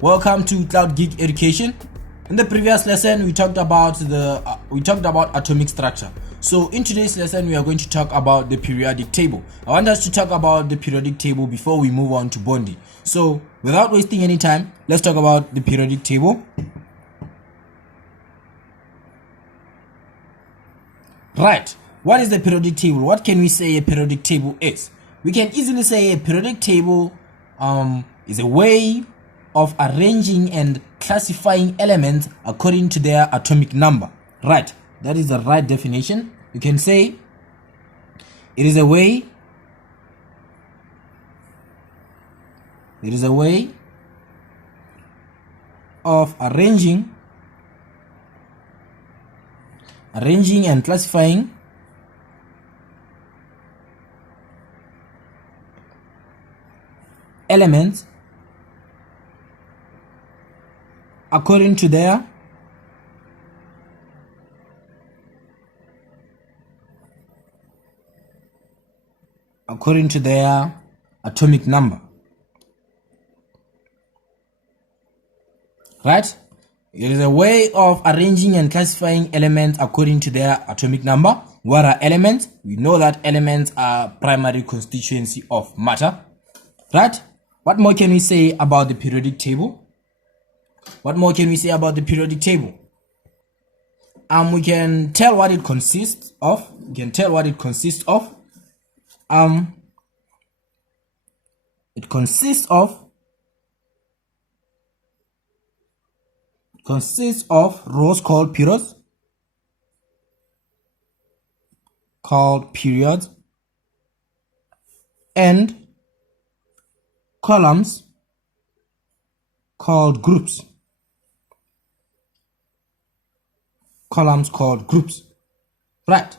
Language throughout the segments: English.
Welcome to Cloud Geek Education. In the previous lesson, we talked about atomic structure. So in today's lesson, we are going to talk about the periodic table. I want us to talk about the periodic table before we move on to bonding. So without wasting any time, let's talk about the periodic table. Right. What is the periodic table? What can we say a periodic table is? We can easily say a periodic table is a way of arranging and classifying elements according to their atomic number. Right. That is the right definition. You can say it is a way of arranging and classifying elements according to their atomic number. Right? It is a way of arranging and classifying elements according to their atomic number. What are elements? We know that elements are primary constituency of matter. Right? What more can we say about the periodic table? We can tell what it consists of. It consists of rows called periods, and columns called groups. Right.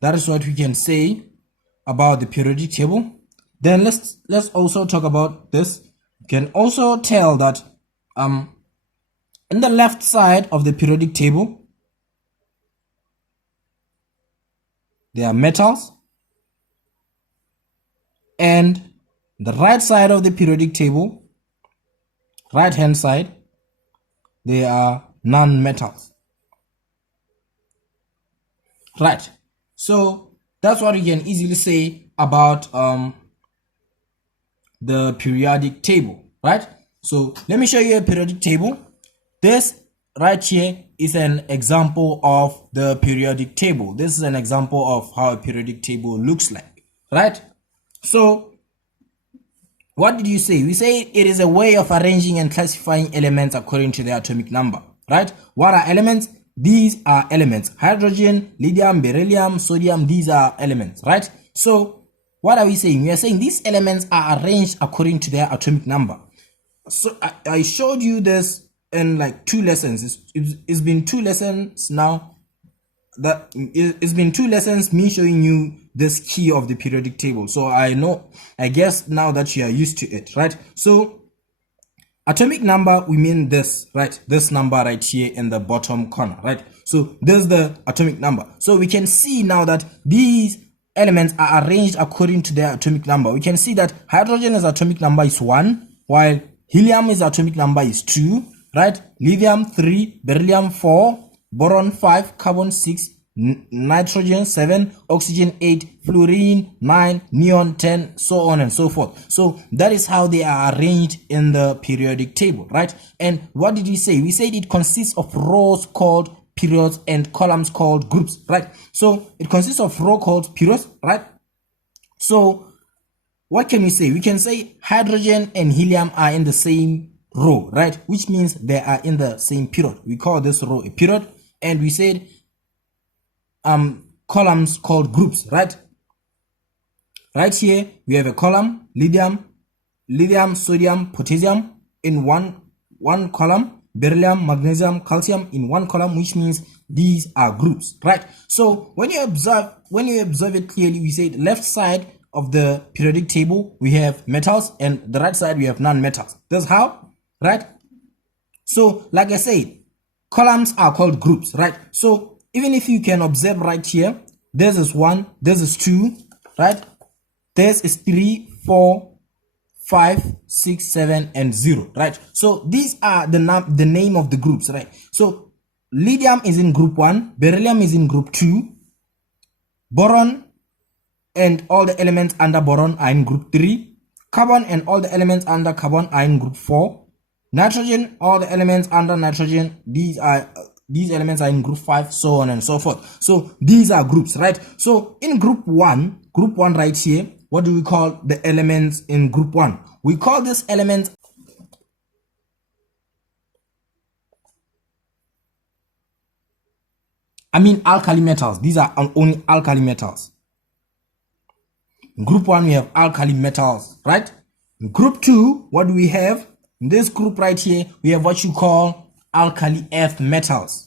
That is what we can say about the periodic table. Then let's also talk about this. You can also tell that in the left side of the periodic table there are metals, and the right side of the periodic table, right hand side, there are non-metals. Right. So that's what we can easily say about the periodic table. Right. So let me show you a periodic table. This right here is an example of the periodic table. This is an example of how a periodic table looks like. Right. So what did you say? We say it is a way of arranging and classifying elements according to their atomic number. Right. What are elements? These are elements: hydrogen, lithium, beryllium, sodium. These are elements, right? So what are we saying? We are saying these elements are arranged according to their atomic number. So I showed you this in like 2 lessons. It's been 2 lessons now. It's been 2 lessons me showing you this key of the periodic table. So I guess now that you are used to it, right? So atomic number, we mean this, right? This number right here in the bottom corner, right? So this is the atomic number. So we can see now that these elements are arranged according to their atomic number. We can see that hydrogen's atomic number is 1, while helium's atomic number is 2, right? Lithium 3, beryllium 4, boron 5, carbon 6, nitrogen 7, oxygen 8, fluorine 9, neon 10, so on and so forth. So that is how they are arranged in the periodic table, right? And what did we say? We said it consists of rows called periods and columns called groups, right? So it consists of row called periods, right? So what can we say? We can say hydrogen and helium are in the same row, right? Which means they are in the same period. We call this row a period, and we said columns called groups, right? Right here we have a column: lithium, sodium, potassium in one column, beryllium, magnesium, calcium in one column, which means these are groups, right? So when you observe it clearly, we say the left side of the periodic table we have metals, and the right side we have non-metals. That's how, right? So like I said, columns are called groups, right? So even if you can observe right here, this is 1, this is 2, right? This is 3, 4, 5, 6, 7, and 0, right? So these are the name of the groups, right? So lithium is in group 1, beryllium is in group 2, boron and all the elements under boron are in group 3, carbon and all the elements under carbon are in group 4, nitrogen, all the elements under nitrogen, these elements are in group 5, so on and so forth. So these are groups, right? So in group 1 right here, what do we call the elements in group 1? We call these elements alkali metals. These are only alkali metals. In group 1 we have alkali metals, right? In group 2, what do we have? In this group right here, we have what you call alkali earth metals.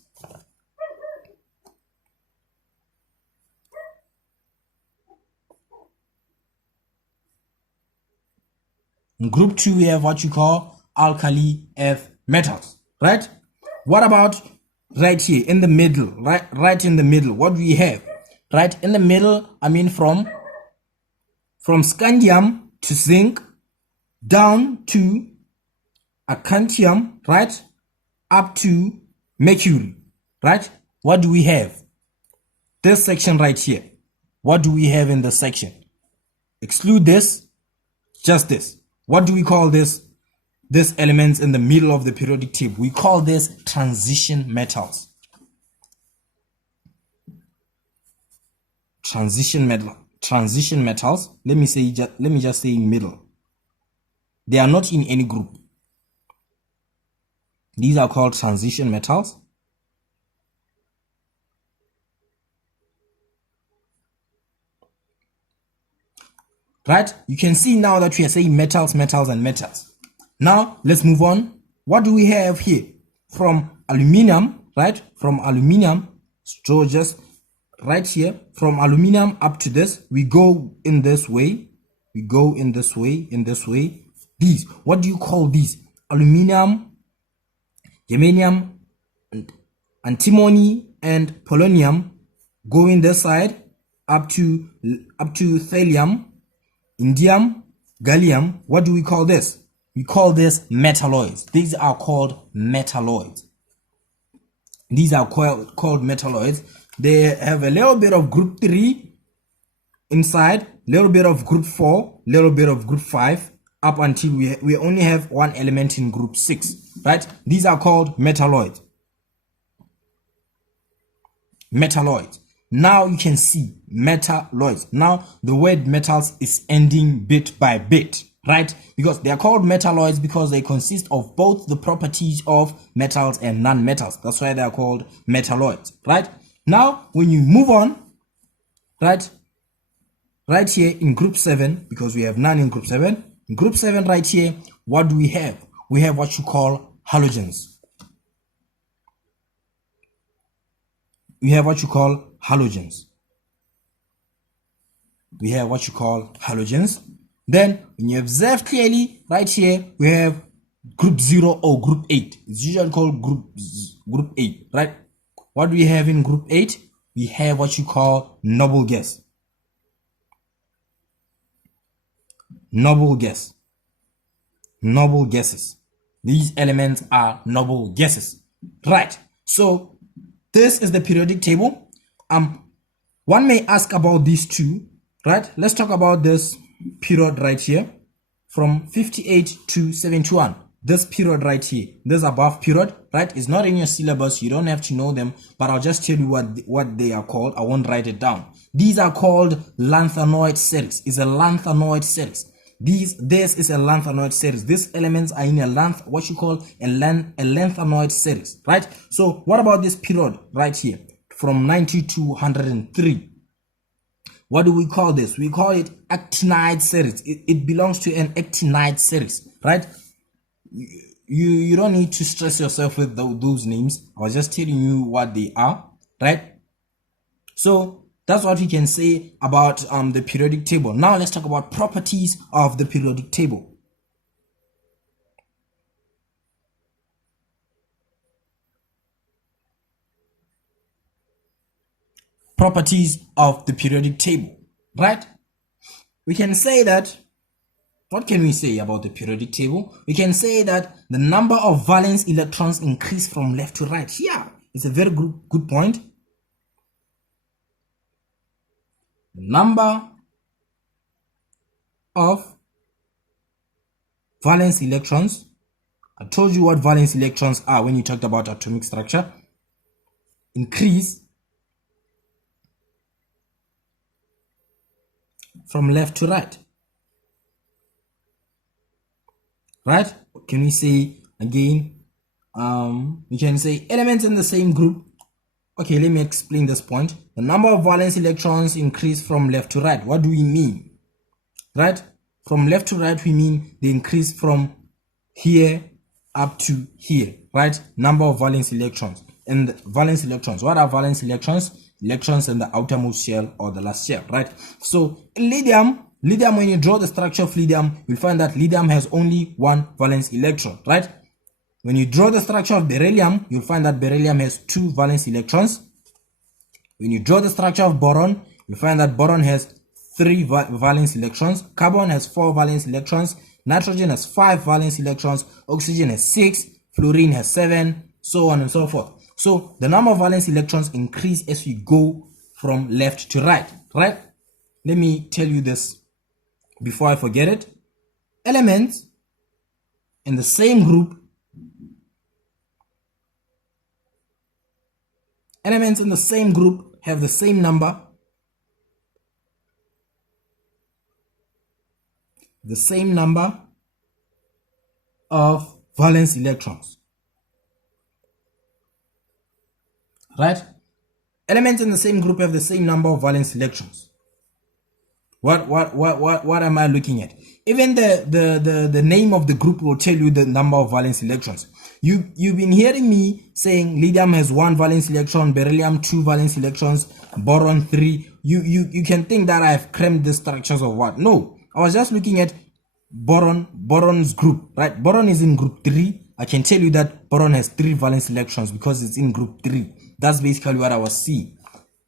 In group 2, we have what you call alkali earth metals, right? What about right here in the middle, right in the middle? What do we have? Right in the middle, from scandium to zinc down to actinium, right? Up to mercury, right? What do we have? This section right here. What do we have in this section? Exclude this, just this. What do we call this elements in the middle of the periodic table? We call this transition metals. Transition metals. Let me just say in middle. They are not in any group. These are called transition metals. Right? You can see now that we are saying metals, and metals. Now, let's move on. What do we have here? From aluminum, right? From aluminum, so just right here, from aluminum up to this, we go in this way. We go in this way, These, what do you call these? Aluminum, germanium, antimony, and polonium go in this side up to thallium, indium, gallium. What do we call this? We call this metalloids. These are called metalloids. They have a little bit of group 3 inside, little bit of group 4, little bit of group 5, up until we only have one element in group 6, right? These are called metalloids. Now you can see metalloids. Now the word metals is ending bit by bit, right? Because they are called metalloids because they consist of both the properties of metals and non-metals. That's why they are called metalloids, right? Now when you move on, right here in group 7, because we have none in group 7. In group 7 right here, what do we have? We have what you call halogens. We have what you call halogens. Then when you observe clearly right here, we have group 0 or group 8. It's usually called group 8, right? What do we have in group 8? We have what you call noble gas. Noble gases. These elements are noble gases, right? So this is the periodic table. One may ask about these two, right? Let's talk about this period right here from 58 to 71. This period right here, this above period, right, is not in your syllabus. You don't have to know them, but I'll just tell you what they are called. I won't write it down. These are called lanthanoid series. It's a lanthanoid series. This is a lanthanoid series. These elements are in a lanthanoid series, right? So what about this period right here from 90 to 103? What do we call this? We call it actinide series. It belongs to an actinide series, right? You don't need to stress yourself with those names. I was just telling you what they are, right? So that's what we can say about the periodic table. Now let's talk about properties of the periodic table. Properties of the periodic table, right? We can say that what can we say about the periodic table? We can say that the number of valence electrons increase from left to right. Yeah, it's a very good point. The number of valence electrons, I told you what valence electrons are when you talked about atomic structure, increase from left to right. Right? Can we say again? We can say elements in the same group. Okay, let me explain this point. The number of valence electrons increase from left to right. What do we mean? Right? From left to right, we mean they increase from here up to here. Right? Number of valence electrons. And valence electrons. What are valence electrons? Electrons in the outermost shell or the last shell. Right? So in lithium, when you draw the structure of lithium, you'll find that lithium has only one valence electron, right? When you draw the structure of beryllium, you'll find that beryllium has two valence electrons. When you draw the structure of boron, you'll find that boron has three valence electrons. Carbon has 4 valence electrons. Nitrogen has 5 valence electrons. Oxygen has 6. Fluorine has 7. So on and so forth. So the number of valence electrons increase as we go from left to right, right? Let me tell you this before I forget it. Elements in the same group have the same number of valence electrons, right? Elements in the same group have the same number of valence electrons. What am I looking at? Even the name of the group will tell you the number of valence electrons. You've been hearing me saying lithium has 1 valence electron, beryllium 2 valence electrons, boron 3. You can think that I have crammed the structures or what. No, I was just looking at boron's group, right? Boron is in group 3. I can tell you that boron has 3 valence electrons because it's in group 3. That's basically what I was seeing.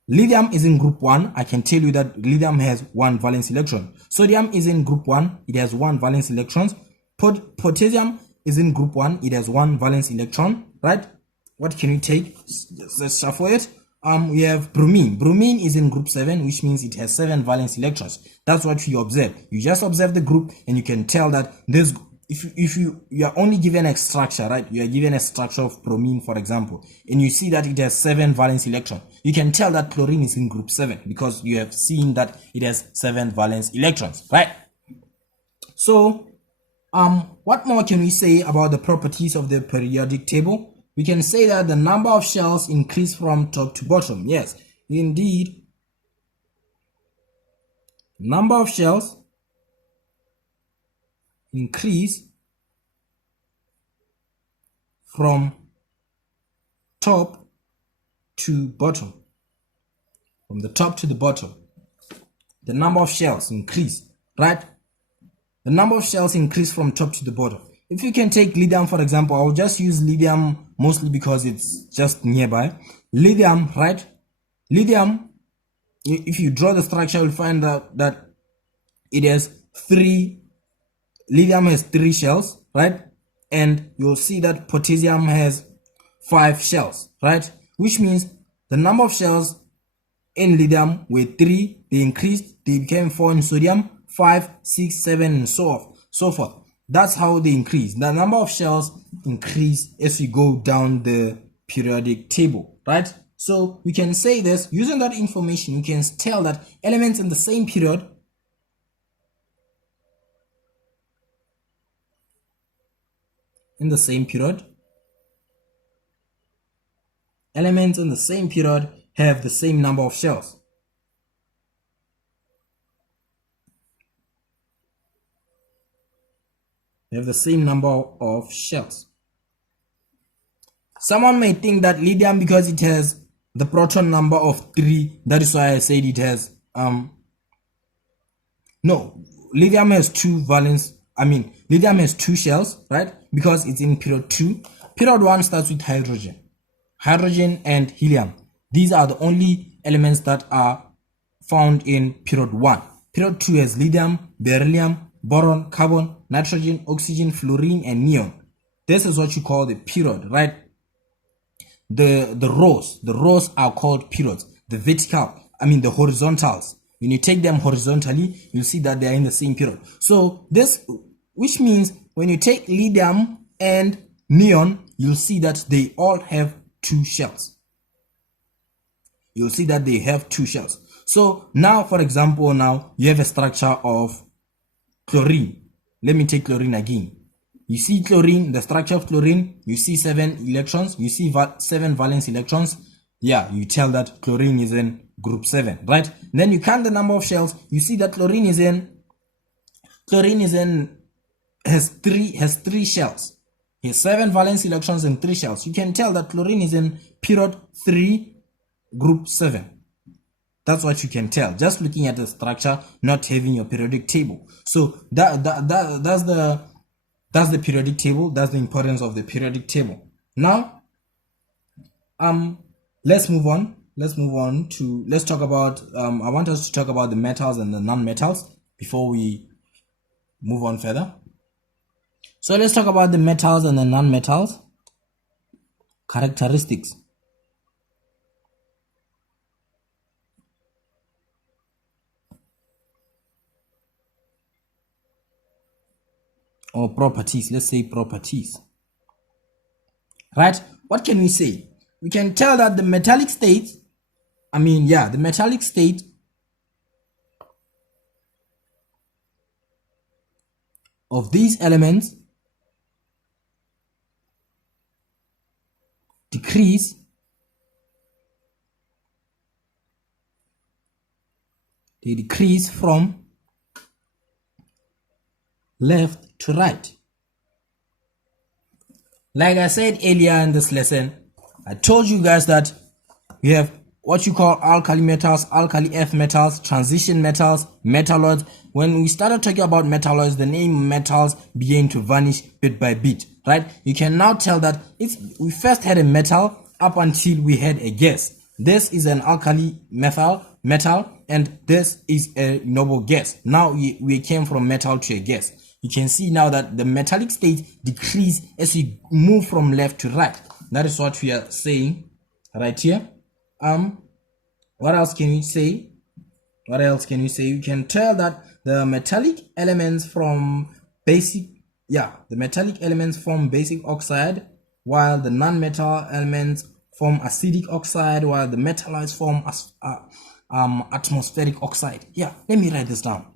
Lithium is in group 1. I can tell you that lithium has 1 valence electron. Sodium is in group 1. It has 1 valence electron. Potassium is in group 1. It has 1 valence electron, right? What can we take? Let's shuffle it. We have bromine. Bromine is in group 7, which means it has 7 valence electrons. That's what you observe. You just observe the group and you can tell that this, if you are only given a structure, right? You are given a structure of bromine, for example, and you see that it has 7 valence electrons. You can tell that chlorine is in group 7 because you have seen that it has 7 valence electrons, right? So, what more can we say about the properties of the periodic table? We can say that the number of shells increase from top to bottom. Yes, indeed. Number of shells increase from top to bottom. From the top to the bottom. The number of shells increase, right? The number of shells increase from top to the bottom. If you can take lithium, for example, I'll just use lithium mostly because it's just nearby. Lithium, right? Lithium, if you draw the structure, you'll find that it has 3, lithium has 3 shells, right? And you'll see that potassium has 5 shells, right? Which means the number of shells in lithium were 3, they increased, they became 4 in sodium, 5, 6, 7, and so forth. That's how they increase. The number of shells increase as we go down the periodic table, right? So we can say this, using that information, we can tell that elements in the same period elements in the same period have the same number of shells. They have the same number of shells. Someone may think that lithium, because it has the proton number of 3, that is why I said it has no, lithium has 2 valence, lithium has 2 shells, right? Because it's in period 2. Period 1 starts with hydrogen and helium. These are the only elements that are found in period 1. Period 2 has lithium, beryllium, boron, carbon, nitrogen, oxygen, fluorine, and neon. This is what you call the period, right? The rows are called periods. The horizontals. When you take them horizontally, you'll see that they are in the same period. So this, which means when you take lithium and neon, you'll see that they all have two shells. You'll see that they have two shells. So now, for example, now you have a structure of chlorine. Let me take chlorine again. You see chlorine, the structure of chlorine, you see 7 electrons, you see 7 valence electrons. Yeah, you tell that chlorine is in group 7, right? And then you count the number of shells, you see that has three shells. It has 7 valence electrons and 3 shells. You can tell that chlorine is in period 3, group 7. That's what you can tell just looking at the structure, not having your periodic table. So that's the periodic table. That's the importance of the periodic table. Now, let's move on. Let's talk about, I want us to talk about the metals and the non-metals before we move on further. So let's talk about the metals and the non-metals characteristics. Or properties, let's say properties. Right? What can we say? We can tell that the metallic state, the metallic state of these elements decrease from left to right. Like I said earlier in this lesson, I told you guys that we have what you call alkali metals, alkali earth metals, transition metals, metalloids. When we started talking about metalloids, the name metals began to vanish bit by bit, right? You can now tell that we first had a metal up until we had a gas. This is an alkali metal, and this is a noble gas. Now we came from metal to a gas. You can see now that the metallic state decreases as you move from left to right. That is what we are saying right here. What else can we say? You can tell that the metallic elements form basic oxide, while the non-metal elements form acidic oxide, while the metalloids form atmospheric oxide. Yeah, let me write this down.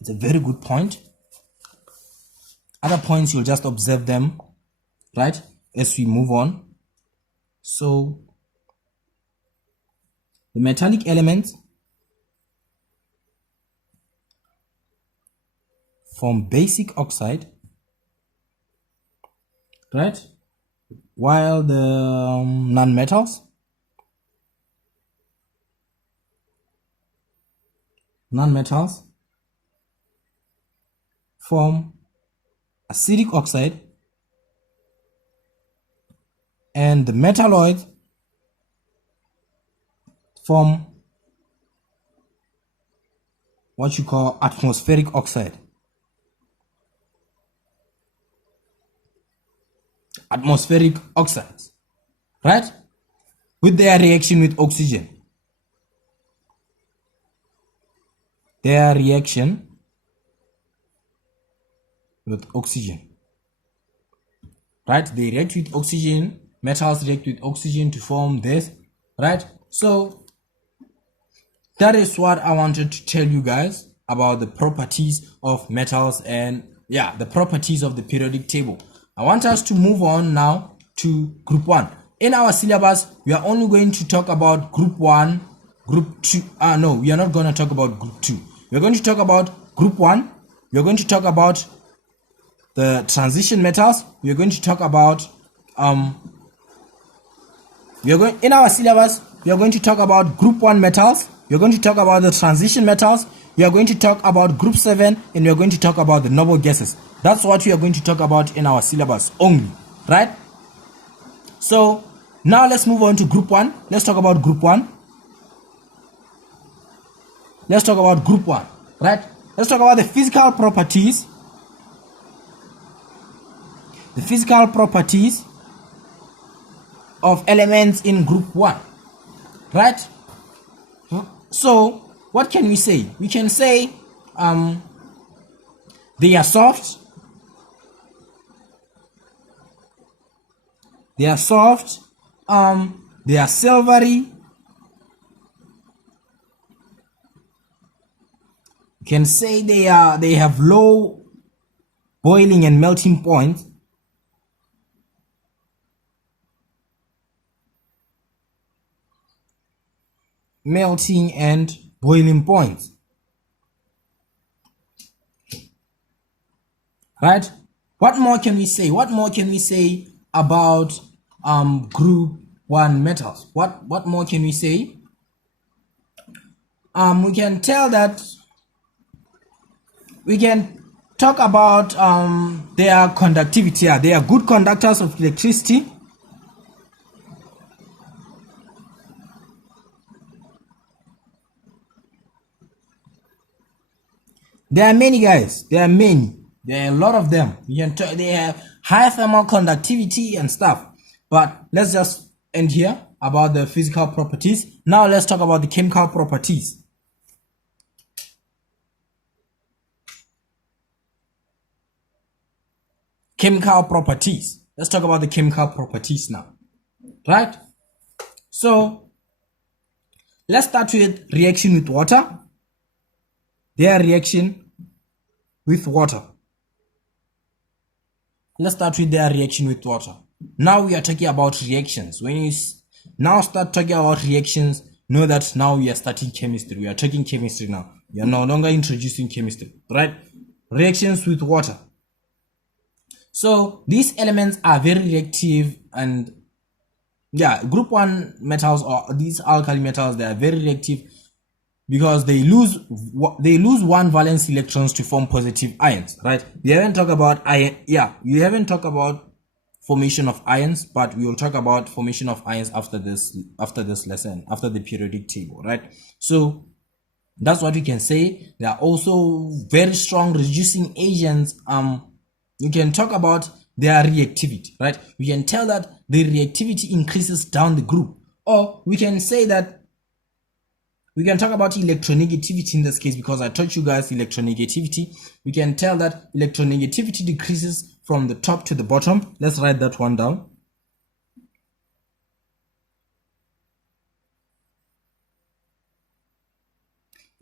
It's a very good point. Other points, you'll just observe them, right, as we move on. So, the metallic elements form basic oxide, right, while the non-metals form acidic oxide, and the metalloids form what you call atmospheric oxide. Atmospheric oxides, right, with their reaction with oxygen. Their reaction with oxygen, right? They react with oxygen. Metals react with oxygen to form this, right? So that is what I wanted to tell you guys about the properties of metals and the properties of the periodic table. I want us to move on now to group 1. In our syllabus, we are only going to talk about group 1, group 2. No, we are not going to talk about group 2. We are going to talk about group 1. We are going to talk about the transition metals. We are going to talk about in our syllabus, we are going to talk about group 1 metals. We are going to talk about the transition metals. We are going to talk about group 7, and we are going to talk about the noble gases. That's what we are going to talk about in our syllabus only, right? So now let's move on to group 1. Let's talk about group 1. Let's talk about group 1, right? Let's talk about the physical properties the physical properties of elements in group 1, right? So what can we say? We can say they are soft, they are silvery. You can say they have low boiling and melting point. Melting and boiling point. Right? What more can we say? What more can we say about group 1 metals? What more can we say? We can tell that we can talk about their conductivity. They are good conductors of electricity. There are many, guys. There are many. There are a lot of them. You can talk, they have high thermal conductivity and stuff. But let's just end here about the physical properties. Now let's talk about the chemical properties. Chemical properties. Let's talk about the chemical properties now. Right? So let's start with reaction with water. Their reaction with water. Let's start with their reaction with water. Now we are talking about reactions. When you now start talking about reactions, know that now we are starting chemistry. We are taking chemistry now. We are no longer introducing chemistry, right? Reactions with water. So these elements are very reactive, and yeah, group 1 metals or these alkali metals, they are very reactive because they lose 1 valence electrons to form positive ions, right? We haven't talked about ion. Yeah, we haven't talked about formation of ions, but we will talk about formation of ions after this lesson, after the periodic table, right? So that's what we can say. They are also very strong reducing agents. You can talk about their reactivity, right? We can tell that the reactivity increases down the group, or we can say that we can talk about electronegativity in this case, because I taught you guys electronegativity. We can tell that electronegativity decreases from the top to the bottom. Let's write that one down.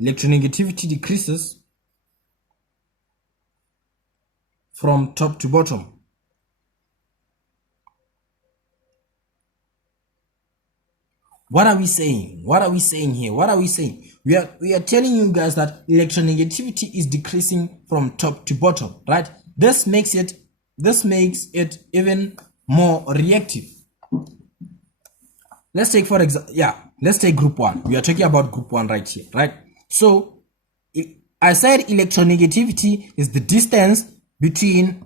Electronegativity decreases from top to bottom. What are we saying? What are we saying here? What are we saying? We are telling you guys that electronegativity is decreasing from top to bottom, right? This makes it even more reactive. Let's take, for example, let's take group 1. We are talking about group 1 right here, right? So I said electronegativity is the distance between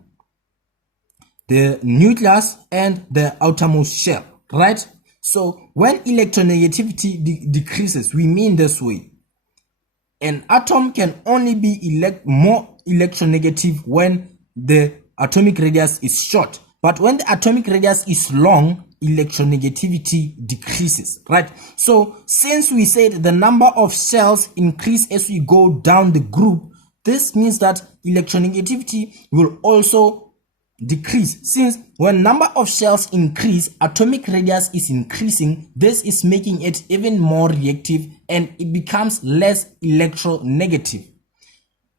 the nucleus and the outermost shell, right? So when electronegativity decreases, we mean this way. An atom can only be more electronegative when the atomic radius is short. But when the atomic radius is long, electronegativity decreases, right? So since we said the number of shells increase as we go down the group, this means that electronegativity will also decrease. Since when number of shells increase, atomic radius is increasing. This is making it even more reactive and it becomes less electronegative.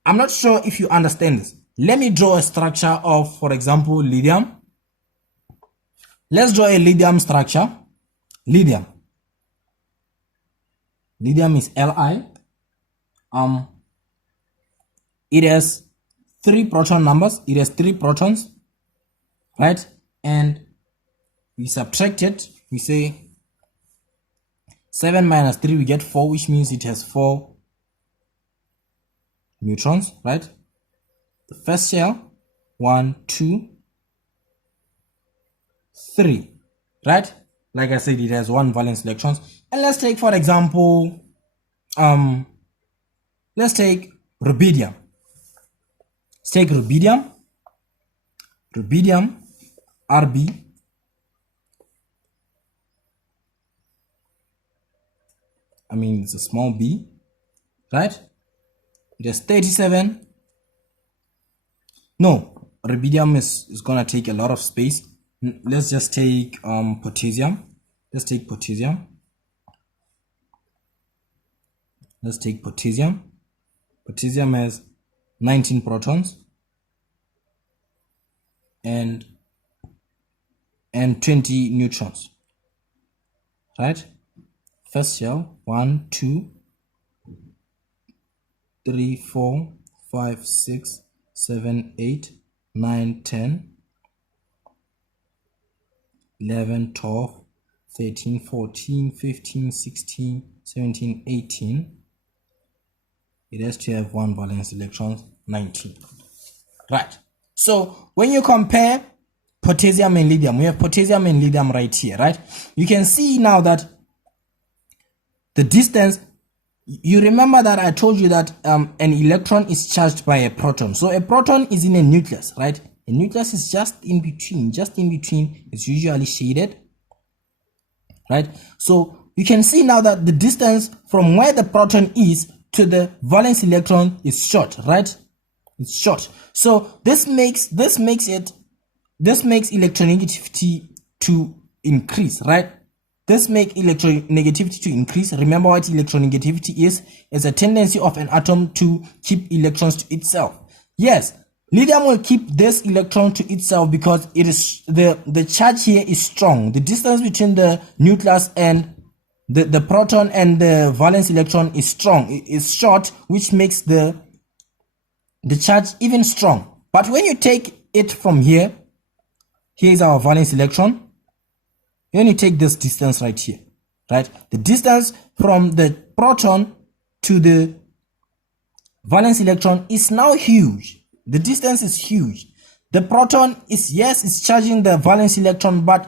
I'm not sure if you understand this. Let me draw a structure of, for example, lithium. Let's draw a lithium structure. Lithium is Li. It has 3 proton numbers. It has 3 protons, right? And we subtract it. We say 7 minus 3, we get 4, which means it has 4 neutrons, right? The first shell, 1, 2, 3, right? Like I said, it has 1 valence electrons. And let's take, for example, let's take rubidium. Let's take rubidium. Rubidium Rb, I mean it's a small b, right? There's 37. No, rubidium is gonna take a lot of space. Let's just take potassium. Let's take potassium. Let's take potassium. Potassium has 19 protons and 20 neutrons, right? First shell, 1, 2, 3, 4, 5, 6, 7, 8, 9, 10, 11, 12, 13, 14, 15, 16, 17, 18. It has to have one valence electron, 19. Right. So when you compare potassium and lithium, we have potassium and lithium right here, right? You can see now that the distance, you remember that I told you that an electron is charged by a proton. So a proton is in a nucleus, right? A nucleus is just in between, it's usually shaded, right? So you can see now that the distance from where the proton is to the valence electron is short, right? It's short. So this makes electronegativity to increase, right? This makes electronegativity to increase. Remember what electronegativity is? It's a tendency of an atom to keep electrons to itself. Yes, lithium will keep this electron to itself because it is the charge here is strong. The distance between the nucleus and the proton and the valence electron is strong. It is short, which makes the charge even strong. But when you take it from here, here is our valence electron. When you take this distance right here, right? The distance from the proton to the valence electron is now huge. The distance is huge. The proton is, yes, it's charging the valence electron, but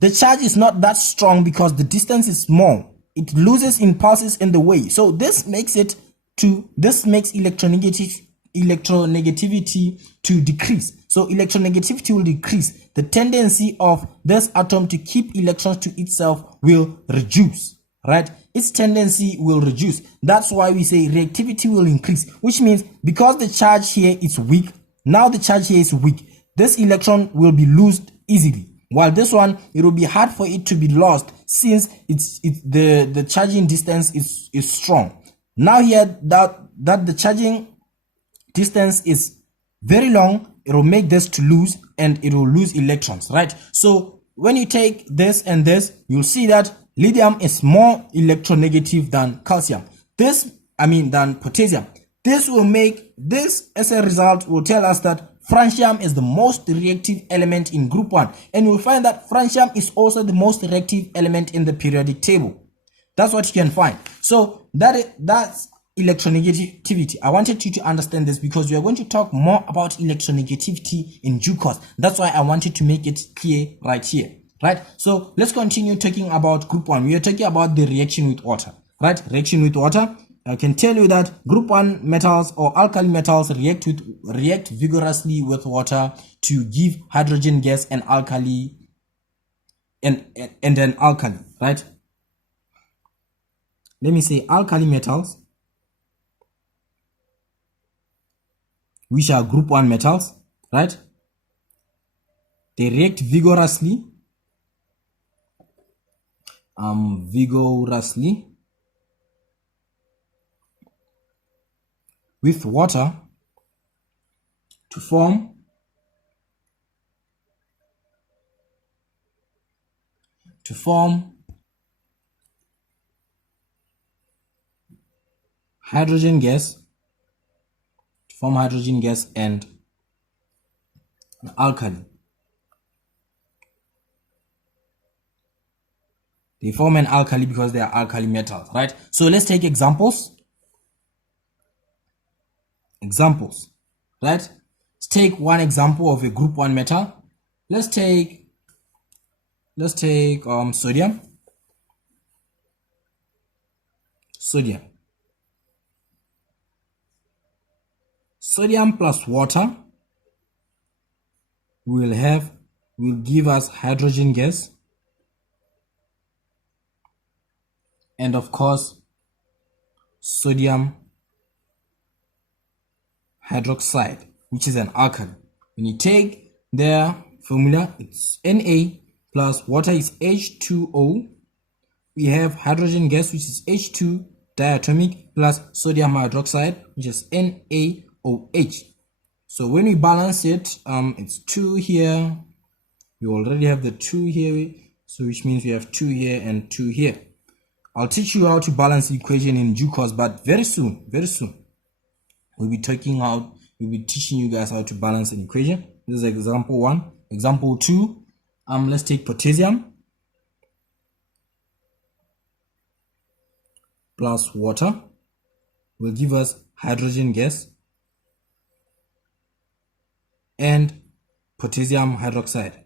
the charge is not that strong because the distance is small. It loses impulses in the way. So this makes electronegativity to decrease. So electronegativity will decrease. The tendency of this atom to keep electrons to itself will reduce, right? Its tendency will reduce. That's why we say reactivity will increase, which means because the charge here is weak, now the charge here is weak, this electron will be lost easily. While this one, it will be hard for it to be lost since the charging distance is strong. Now here that the charging distance is very long, it will make this to lose and it will lose electrons, right? So when you take this and this, you'll see that lithium is more electronegative than calcium. Than potassium. This as a result will tell us that francium is the most reactive element in group 1, and you'll find that francium is also the most reactive element in the periodic table. That's what you can find. So that's electronegativity. I wanted you to understand this because we are going to talk more about electronegativity in due course. That's why I wanted to make it clear right here, right? So let's continue talking about group 1. We are talking about the reaction with water, right? Reaction with water. I can tell you that group 1 metals or alkali metals react vigorously with water to give hydrogen gas and alkali and an alkali, right? Let me say alkali metals, which are group 1 metals, right? They react vigorously with water to form hydrogen gas, and an alkali. They form an alkali because they are alkali metals, right? So let's take examples, right? Let's take one example of a group 1 metal. Let's take sodium. Sodium plus water will have will give us hydrogen gas, and of course sodium hydroxide, which is an alkali. When you take their formula, it's Na plus water is H2O. We have hydrogen gas, which is H2 diatomic, plus sodium hydroxide, which is NaOH. So when we balance it, it's 2 here. We already have the 2 here, so which means we have 2 here and 2 here. I'll teach you how to balance the equation in due course, but very soon, we'll be teaching you guys how to balance an equation. This is example 1. Example 2, let's take potassium plus water will give us hydrogen gas and potassium hydroxide.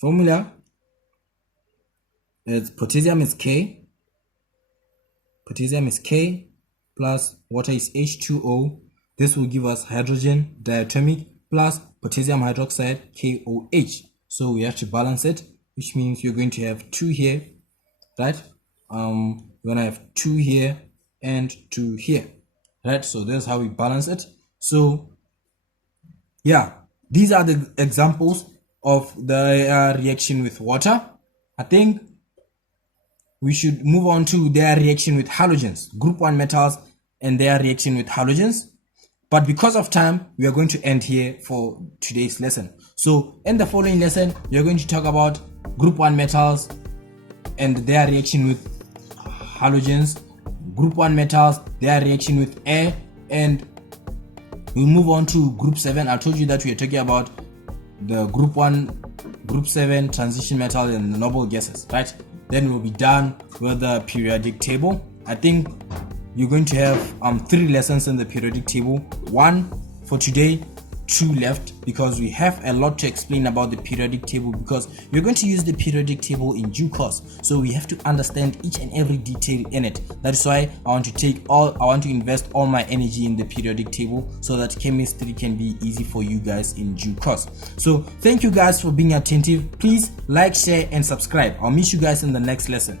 Formula is potassium is K plus water is H2O. This will give us hydrogen diatomic plus potassium hydroxide KOH. So we have to balance it, which means you're going to have 2 here, right? You're going to have 2 here and 2 here, right? So that's how we balance it. So yeah, these are the examples of the reaction with water. I think we should move on to their reaction with halogens, group 1 metals and their reaction with halogens. But because of time, we are going to end here for today's lesson. So in the following lesson, we are going to talk about group 1 metals and their reaction with halogens, group 1 metals, their reaction with air, and we'll move on to group 7. I told you that we are talking about the group 1, group 7, transition metal, and the noble gases, right? Then we'll be done with the periodic table. I think you're going to have 3 lessons in the periodic table. 1 for today, 2 left, because we have a lot to explain about the periodic table, because we're going to use the periodic table in due course. So we have to understand each and every detail in it. That's why I want to invest all my energy in the periodic table, so that chemistry can be easy for you guys in due course. So thank you guys for being attentive. Please like, share, and subscribe. I'll meet you guys in the next lesson.